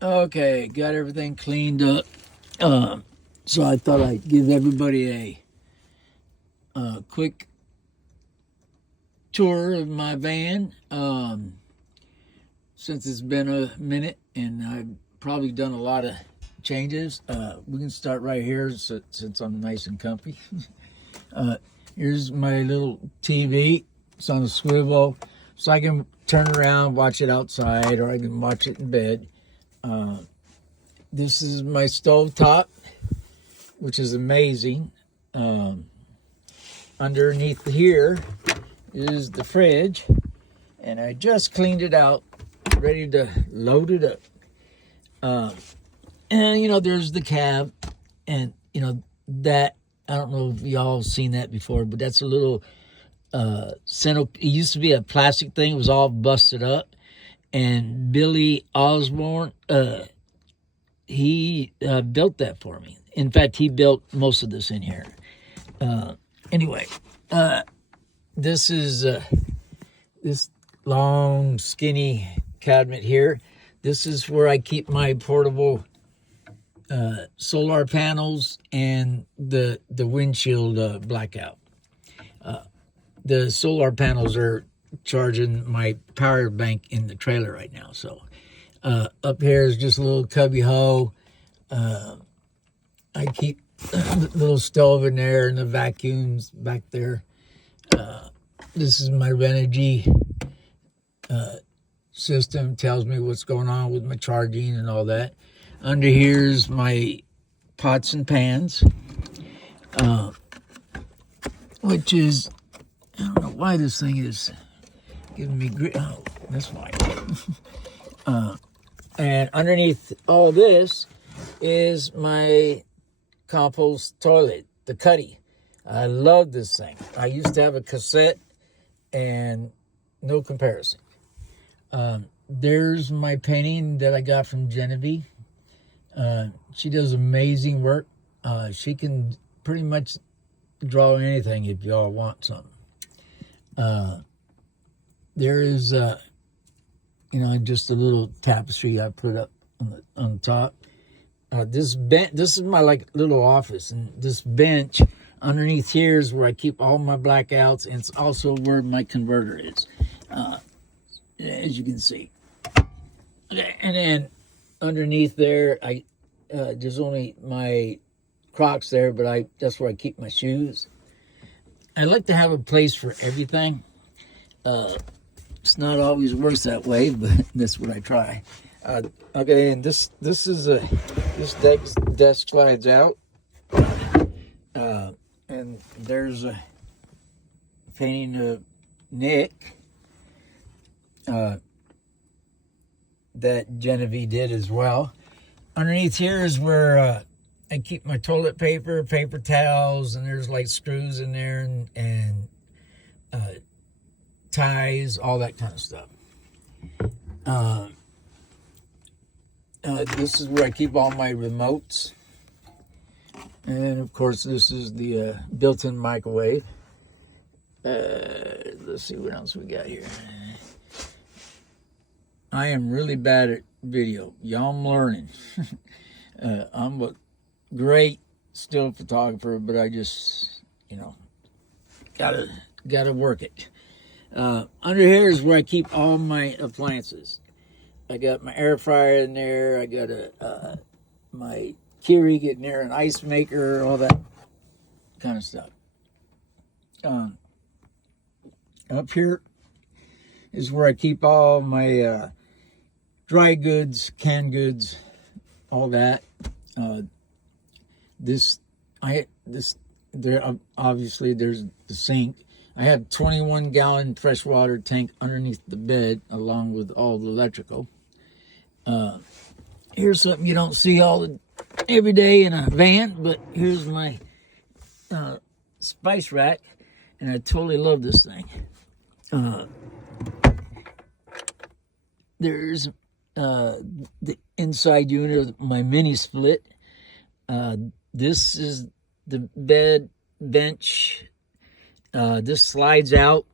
Okay, got everything cleaned up. So I thought I'd give everybody a quick tour of my van. Since it's been a minute and I've probably done a lot of changes. We can start right here since I'm nice and comfy. uh, Here's my little TV. It's on a swivel, so I can turn around, watch it outside, or I can watch it in bed. This is my stove top, which is amazing. Underneath here is the fridge, and I just cleaned it out, ready to load it up. And there's the cab, and that I don't know if y'all seen that before, but that's a little center. It used to be a plastic thing; it was all busted up. And Billy Osborne, he built that for me. In fact, he built most of this in here. Anyway, this is this long, skinny cabinet here. This is where I keep my portable solar panels and the windshield blackout. The solar panels are charging my power bank in the trailer right now. So up here is just a little cubby hole. I keep the little stove in there and the vacuums back there. This is my Renogy system. Tells me what's going on with my charging and all that. Under here's my pots and pans, which is, I don't know why this thing is giving me grit. Oh, that's why. And underneath all this is my compost toilet, the Cuddy. I love this thing. I used to have a cassette and no comparison. There's my painting that I got from Genevieve. She does amazing work. She can pretty much draw anything if y'all want something. There is, just a little tapestry I put up on the top. This is my little office, and this bench underneath here is where I keep all my blackouts, and it's also where my converter is, as you can see. And then underneath there, there's only my Crocs there, but that's where I keep my shoes. I like to have a place for everything. It's not always works that way, but that's what I try. Okay, and this desk slides out, and there's a painting of Nick that Genevieve did as well. Underneath here is where I keep my toilet paper, paper towels, and there's screws in there and ties, all that kind of stuff. This is where I keep all my remotes. And of course, this is the built-in microwave. Let's see what else we got here. I am really bad at video. Y'all, I'm learning. I'm a great still photographer, but I just, gotta work it. Under here is where I keep all my appliances. I got my air fryer in there. I got my Keurig in there, an ice maker, all that kind of stuff. Up here is where I keep all my dry goods, canned goods, all that. Obviously there's the sink. I have 21-gallon freshwater tank underneath the bed, along with all the electrical. Here's something you don't see every day in a van, but here's my spice rack, and I totally love this thing. There's the inside unit of my mini split. This is the bed bench. This slides out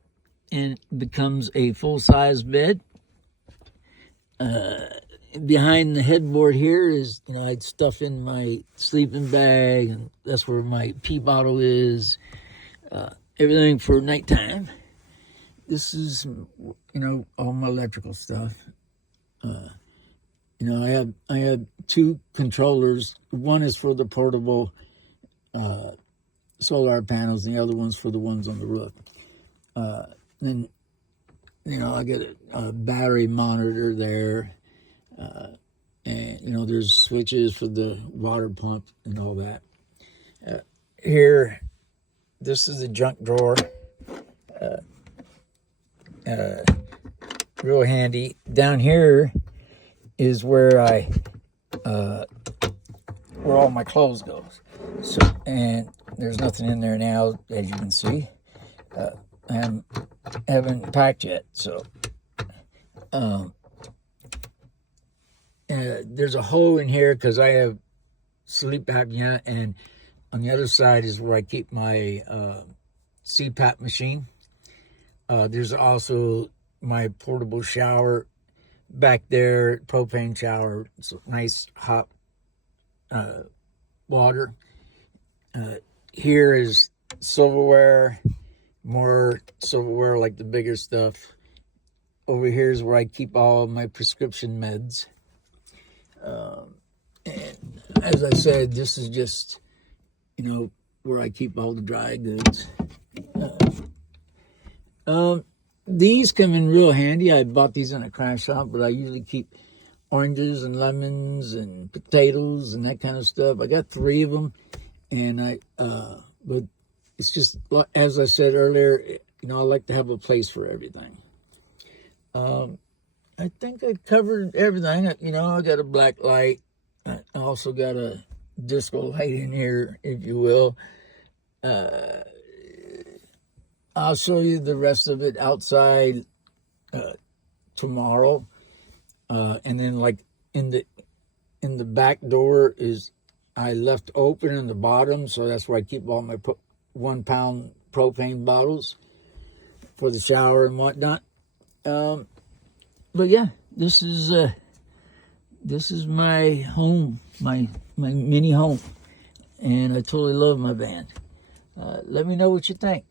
and becomes a full-size bed. behind the headboard here is, I'd stuff in my sleeping bag, and that's where my pee bottle is. Everything for nighttime. This is, all my electrical stuff. I have two controllers. One is for the portable solar panels, and the other one's for the ones on the roof. Then, I get a battery monitor there. And, there's switches for the water pump and all that. Here, this is a junk drawer. Real handy. Down here is where where all my clothes goes. So, and there's nothing in there now, as you can see. I haven't packed yet, so there's a hole in here because I have sleep apnea, and on the other side is where I keep my CPAP machine. There's also my portable shower back there, propane shower. It's nice hot water. Here is silverware, more silverware like the bigger stuff. Over here is where I keep all of my prescription meds. And as I said, this is just, where I keep all the dry goods. These come in real handy. I bought these in a craft shop, but I usually keep oranges and lemons and potatoes and that kind of stuff. I got 3 of them, and but it's just, as I said earlier, I like to have a place for everything. I think I covered everything. I got a black light. I also got a disco light in here, if you will. I'll show you the rest of it outside tomorrow. And then, like, in the back door is, I left open in the bottom, so that's where I keep all my 1 pound propane bottles for the shower and whatnot. But yeah, this is my home, my mini home, and I totally love my van. Let me know what you think.